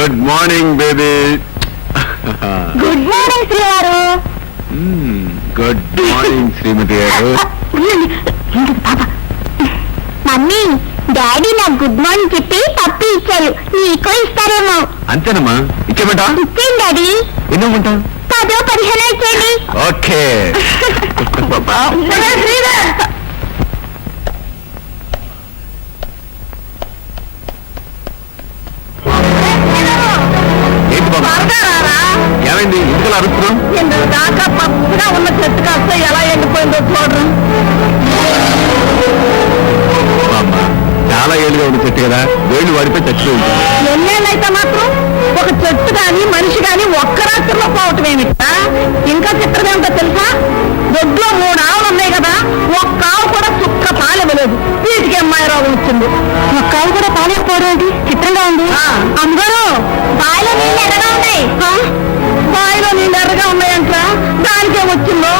Good morning baby. Good morning శ్రీవారు. Good morning శ్రీమతి గారు. Mummy, daddy నాకు గుడ్ మార్నింగ్ చెప్పి పప్పు ఇచ్చారు. నీకు ఇస్తారేమో. అంతేనమ్మా, ఇచ్చేమంటా? ఇచ్చేయండి డాడీ. ఎన్నోమంటా? 10-15 ఇచ్చేయండి. ఓకే. ఏంటి బాబా, ఏమైంది? ఇందులో అరుస్తున్నాం? దాకా పప్పుగా ఉన్న చెట్టు కాస్త ఎలా ఎండిపోయిందో చూడరు. అమ్మా, చాలా ఏళ్ళుగా ఉన్న చెట్టు కదా, వేళ్ళు వాడిపోయి చచ్చిపోయి ఉంటుంది. ఎన్నేళ్ళైతే మాత్రం ఒక చెట్టు గాని మనిషి గాని ఒక్క రాత్రిలో పోవటం ఏమిటా? ఇంకా చిత్రం ఏమిటో తెలుసా? దొడ్లో 3 ఆవులు ఉన్నాయి కదా, ఒక్క ఆవు కూడా చుక్క పాలివ్వలేదు. వీటికి అమ్మాయి రోగం వచ్చింది. ఒక్క ఆవు కూడా పాలేకపోవడం చిత్రంగా ఉంది. అమ్మగారు, బావిలో నీళ్ళు ఎర్రగా ఉన్నాయి. బావిలో నీళ్ళు ఎర్రగా ఉన్నాయంట. దానికే వచ్చిందో.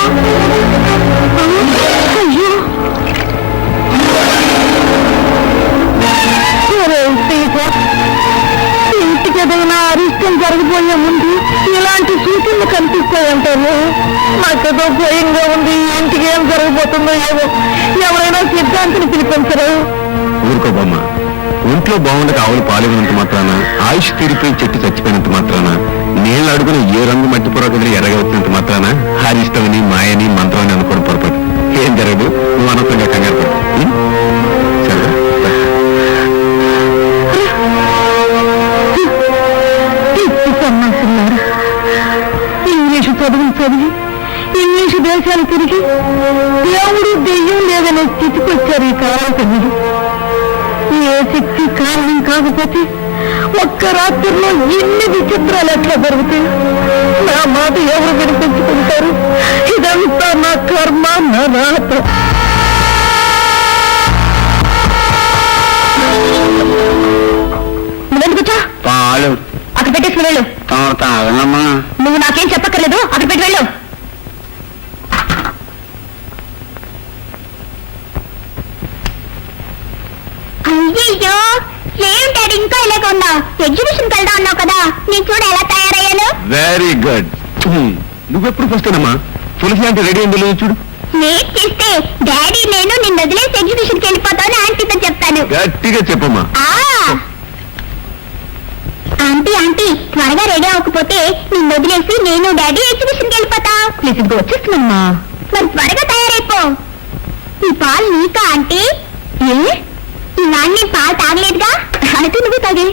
అయ్యో, ఇంటికి ఏదైనా అరిష్టం జరగబోయే ముందు ఇలాంటి సూచనలు కనిపిస్తాయంటారు. నాకేదో భయంగా ఉంది. ఇంటికి ఏం జరగబోతుందో ఏమో. ఎవరైనా సిద్ధాంతిని పిలిపించరు. ఊరుకో బొమ్మ, ఒంట్లో బాగుండక ఆవులు పాల్గొనంత మాత్రాన, ఆయుష్ తీరిపోయి చెట్టు చచ్చిపోయినంత మాత్రాన, నీళ్ళు అడుగున ఏ రంగు మట్టి పొర కదిలి ఎరగ వచ్చినంత మాత్రాన హారిష్టమని మాయని మంత్రమని అనుకోవడం పొరపాటు. ఏం జరగదు, నువ్వు అనవసరంగా కంగారు పడు. సరే, ఇంగ్లీషు చదువులు చదివి ఇంగ్లీషు దేశాలు తిరిగి దేవుడు దెయ్యం లేదనే స్థితికి వచ్చారు ఈ కాలంలో. ఏ శక్తి కారణం కాకపోతే ఒక్క రాత్రిలో ఎన్ని విచిత్రాలు ఎట్లా జరుగుతాయి? నా మాట ఎవరు వినిపించుకుంటారు? ఇదంతా నా కర్మ, నా రాత. నువ్వెందుకుచ్చా? పాలు అక్కడ పెట్టేసి వెళ్ళు. తాగనమ్మా. నువ్వు నాకేం చెప్పక్కర్లేదు, అక్కడ పెట్టి వెళ్ళు. అయ్యో, ఏమిటాడు ఇంకా ఇలాగ ఉన్నావు? ఎగ్జిబిషన్కి వెళ్దా ఉన్నావు కదా, నేను చూడ ఎలా తయారయ్యాను. Very good. నువ్వెప్పుడు వస్తానమ్మా? తులసి అంటే రెడీ అయింది లేదు చూడు. లేట్ చేస్తే డాడీ నేను నిన్ను వదిలేసి ఎగ్జిబిషన్కి వెళ్ళిపోతాను ఆంటీతో చెప్తాను. గట్టిగా చెప్పమ్మా. ఆంటీ ఆంటీ, త్వరగా రెడీ అవ్వకపోతే నిన్ను వదిలేసి నేను డాడీ ఎగ్జిబిషన్కి వెళ్ళిపోతా. ప్లీజ్ వచ్చేస్తున్నామ్మా. మరి త్వరగా తయారైపో. ఈ పాలు నీకా ఆంటీ? ఏ, ఈ నాన్న పాలు తాగలేదుగా, అయితే నువ్వు తాగే.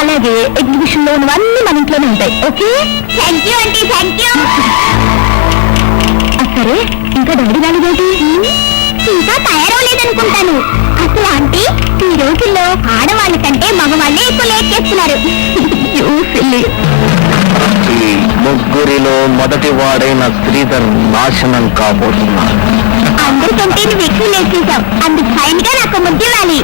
అలాగే ఎగ్జిబిషన్ లో ఉన్నవన్నీ మన ఇంట్లోనే ఉంటాయి. Okay, thank you aunty, thank you. సరే, ఇంకా డాడీ రాలేదేంటి? ఇంకా తయారవలేదనుకుంటాను. అసలు ఆంటీ, ఈ రోజుల్లో ఆడవాళ్ళ కంటే మగవాళ్ళే ఎక్కువ లేట్ చేస్తున్నారు. ముగ్గురిలో మొదటి వాడైన శ్రీధర్ నాశనం కాబోతున్నాడు. అందరికంటే నువ్వు ఎక్కువ లేట్ చేశావు. అందుకు ఫైన్ గా నాకు ముద్దు ఇవ్వాలి.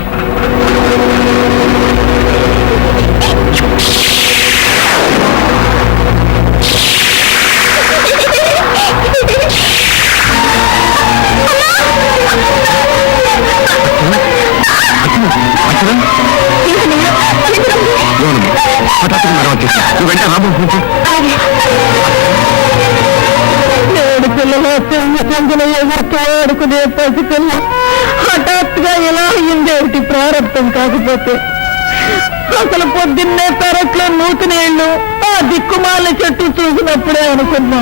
ఏడు పిల్లలు సంఖ్యలో ఎవరితో ఆడుకునే పసిపిల్ల హఠాత్తుగా ఇలా అయిందేమిటి? ప్రారంభం కాకపోతే అసలు పొద్దున్నే పెరట్లో నూతినేళ్లు ఆ దిక్కుమాల చెట్టు చూసినప్పుడే అనుకున్నా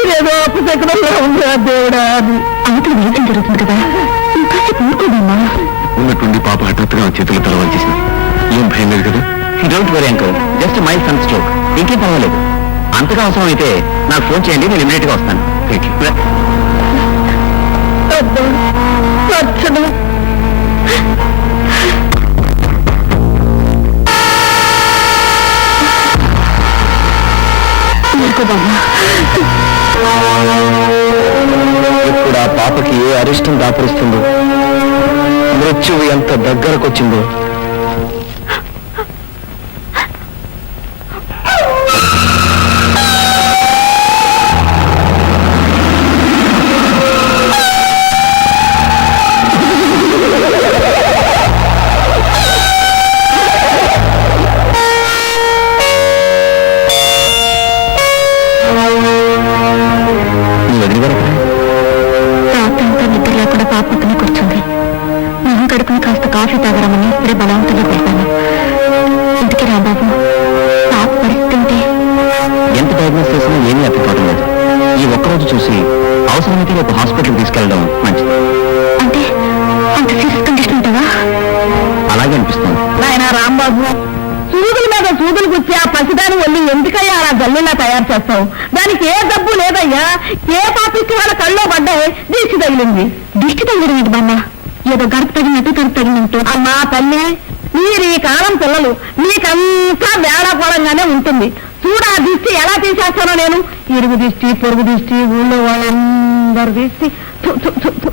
ఇదేదో అపశకనంలో ఉంది. ఆ దేవుడా, అది అవతల వేదం జరుగుతుంది కదా, ఇంకాసేపు ఊరుకోదమ్మా. ఉన్నట్టుండి పాప హఠాత్తుగా చేతులు తలవంచేసింది. ఏం భయం లేదు కదా? Don't worry uncle, just mild sunstroke, ఇంకేం పర్వాలేదు. అంతగా అవసరం అయితే నాకు ఫోన్ చేయండి, నేను ఇమ్మీడియట్ గా వస్తాను. Thank you. ఇప్పుడు ఆ పాపకి ఏ అరిష్టం దాపరిస్తుందో, మృత్యువు ఎంత దగ్గరకొచ్చిందో. రాత్రంతా నిద్ర లేకుండా పాప పక్కనే కూర్చుంది. మొహం కడుకుని కాస్త కాఫీ తాగరమని ఇప్పుడే బలవంతంగా వెళ్ళాను. ఇంటికి రాబాబు, పాప పరిస్థితి ఏంటి? ఎంత డయాగ్నోస్ చేసినా ఏమీ అర్థం లేదు. ఈ ఒక్కరోజు చూసి అవసరమైతే రేపు హాస్పిటల్కి తీసుకెళ్ళడం మంచిది. అంటే అంత సీరియస్ కండిషన్ ఉంటావా? అలాగే అనిపిస్తుంది. నాయన రాంబాబు, సూదుల మీద సూదులు గుచ్చి ఆ పసిదాని ఒళ్ళు ఎందుకయ్యా అలా జల్లిలా తయారు చేస్తావు? దానికి ఏ డబ్బు లేదయ్యా. ఏ పాపిచ్చి వాళ్ళ కళ్ళలో పడ్డాయి, దిష్టి తగిలింది. దిష్టి తగిలింది ఏంటి బామ్మ? ఏదో గరుపు తగినట్టు కరుపు తగినట్టు. అమ్మా తల్లి, మీరు ఈ కాలం పిల్లలు, మీకంతా వేళాకోళంగానే ఉంటుంది. చూడ ఆ దిష్టి ఎలా తీసేస్తానో నేను. ఇరుగు దిష్టి, పొరుగు దిష్టి, ఊళ్ళో వాళ్ళందరు దిష్టి. థు, థు, థు, థు.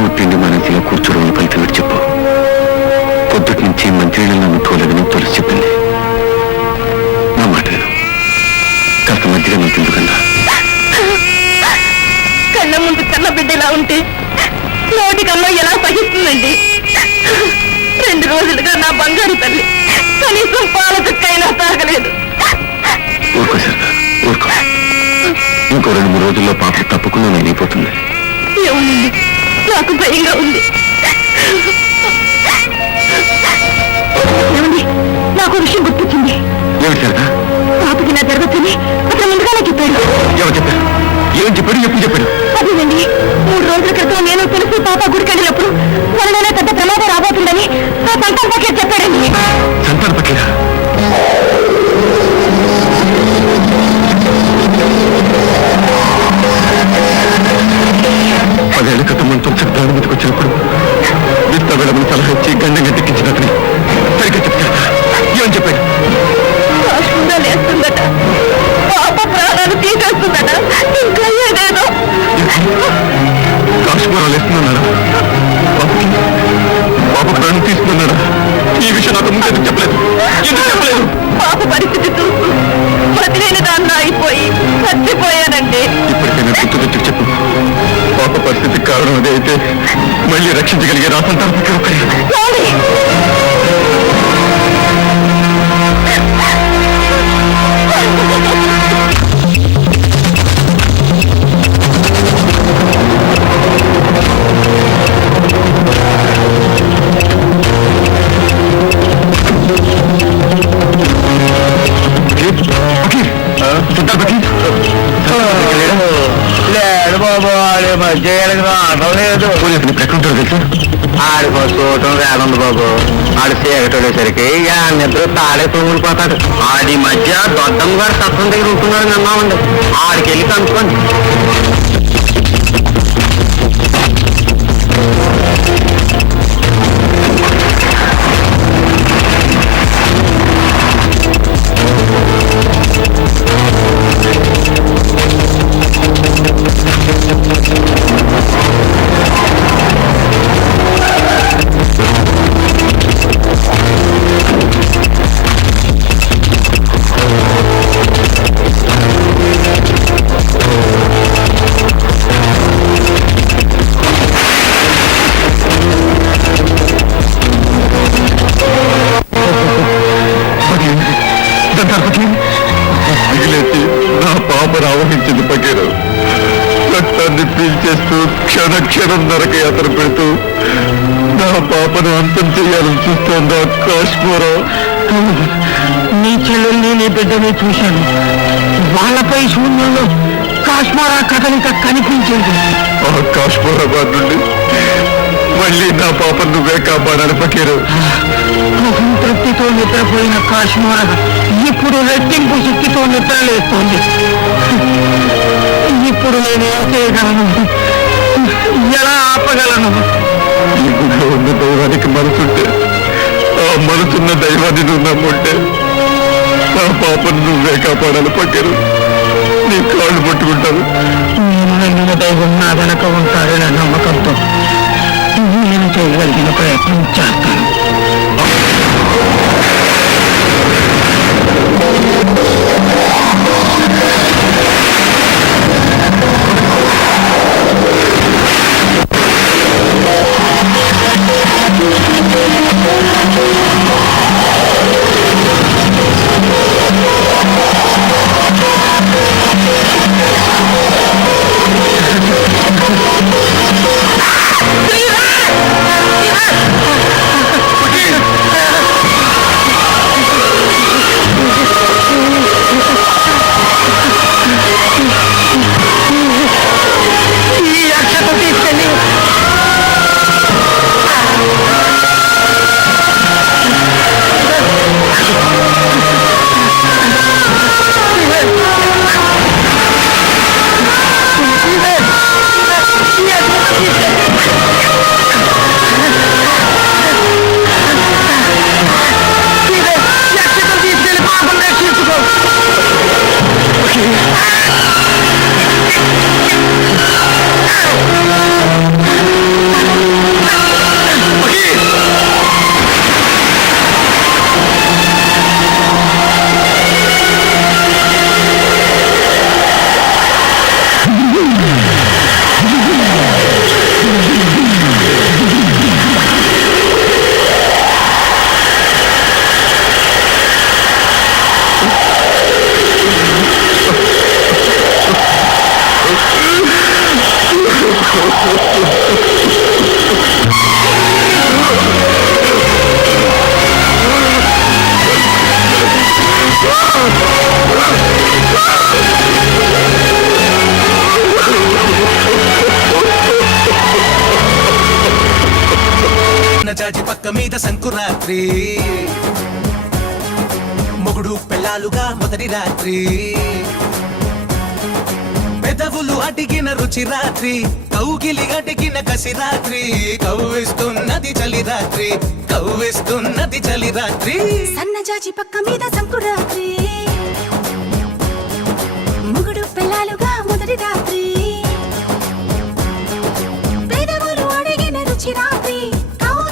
ముట్టిండి మనసులో కూర్చోవడం ఫలితం చెప్పు. పొద్దుటి నుంచి మంత్రిని నన్ను తోలేదని తులసి చెప్పింది. నా మాట విను. కాస్త మధ్యగా నువ్వు తిందుకన్నా. కళ్ళ ముందు కన్న బిడ్డలా ఉంటే నోటి కన్నా ఎలా సహిస్తుందండి? 2 రోజులుగా నా బంగారు తల్లి కనీసం పాల చుక్కైనా తాగలేదు. ఊరుకో సరదా, ఊరుకో. ఇంకో 2-3 రోజుల్లో పాప తప్పకుండా నేనైపోతుంది. ఏముంది, నాకు భయంగా ఉంది. ఏమండి, నాకు విషయం గుర్తొచ్చింది. ఏమిటి సరదా? పాపకి నా జరగచ్చని అతను ముందుగానే చెప్పాడు. ఎవరు చెప్పారు? ఏం చెప్పాడు? ఎప్పుడు చెప్పాడు? అదేనండి, 3 రోజుల క్రితం నేను తెలిసి పాప గుడికి వెళ్ళినప్పుడు వాళ్ళైనా పెద్ద ప్రమాదం రాబోతుందని ఆ సంతాన పక్కన చెప్పాడండి. సంతాన పక్కన? పదేళ్ల క్రితం మన తులసి దాని మీదకి వచ్చినప్పుడు విత్తగడమని సలహా ఇచ్చి గండం గట్టెక్కించినతని సరిగ్గా చెప్తాడు. ఏం చెప్పాడు? కాకుండా లేస్తుందట, పాప ప్రాణాలు తీసేస్తుందట, ఇంకా ఏదేదో. కాశ్మీరాలు వేస్తున్నాడా? పాప ప్రాణం తీసుకున్నాడా? ఈ విషయం నాకు ముందు ఎందుకు చెప్పలేదు? ఎందుకు చెప్పలేదు? పాప పరిస్థితి చూస్తూ వదిలేని దాన్ని అయిపోయి చచ్చిపోయానండి. ఇప్పటికైనా గుర్తు చెప్పు. పాప పరిస్థితి కారణం అదే అయితే మళ్ళీ రక్షించగలిగే రాసంతారు పక్కన ఒక్కడే. లేడు బాబు, ఆడి మధ్య రావడం లేదు. ఎక్కడుంటారు తెలుసా? ఆడికో చూడటం వేడుంది బాబు. ఆడు చీకటోడేసరికి నిద్ర తాడే తూముడిపోతాడు. ఆడి మధ్య దొడ్డమ్మ గారు సత్వం దగ్గర ఉంటున్నాడని అన్నామండి. ఆడికి వెళ్ళి కనుక్కోండి. నా పాపను ఆవహించింది పకీరు. రక్తాన్ని పీల్చేస్తూ క్షణ క్షణం నరక యాత్ర పెడుతూ నా పాపను అంతం చేయాలని చూస్తోందా కాశ్మీరా? నీ చెల్లెల్ని నీ బిడ్డని చూశాను. వాళ్ళపై శూన్యంలో కాశ్మీరా కదలిక కనిపించింది. ఆ కాశ్మీరాబాద్ నుండి మళ్ళీ నా పాపను నువ్వే కాపాడాలి పకీరు. తృప్తితో నిద్రపోయిన కాశ్మీరా ఇప్పుడు రెట్టింపు శక్తితో నిద్రలేస్తోంది. ఇప్పుడు నేనేం చేయగలను? ఎలా ఆపగలను? ఈ గుడిలో ఉన్న దైవానికి మనసుంటే, ఆ మనసున్న దైవాన్ని నువ్వు నమ్ముంటే ఆ పాపను నువ్వే కాపాడాలి పక్కరు. నీ కాళ్ళు పట్టుకుంటాను. నేను దైవం నా వెనక ఉంటారనే నమ్మకంతో నేను చేయగలిగిన ప్రయత్నం చేస్తాను. జాజి పక్క మీద సంకురాత్రి మొగుడు పెళ్ళాలుగా మొదటి రాత్రి పెదవులు అడిగిన రుచి రాత్రి కౌగిలి అడిగిన కసి రాత్రి కవ్విస్తున్నది చలి రాత్రి కవ్విస్తున్నది చలి రాత్రి సన్నజాజి పక్క మీద సంకురాత్రి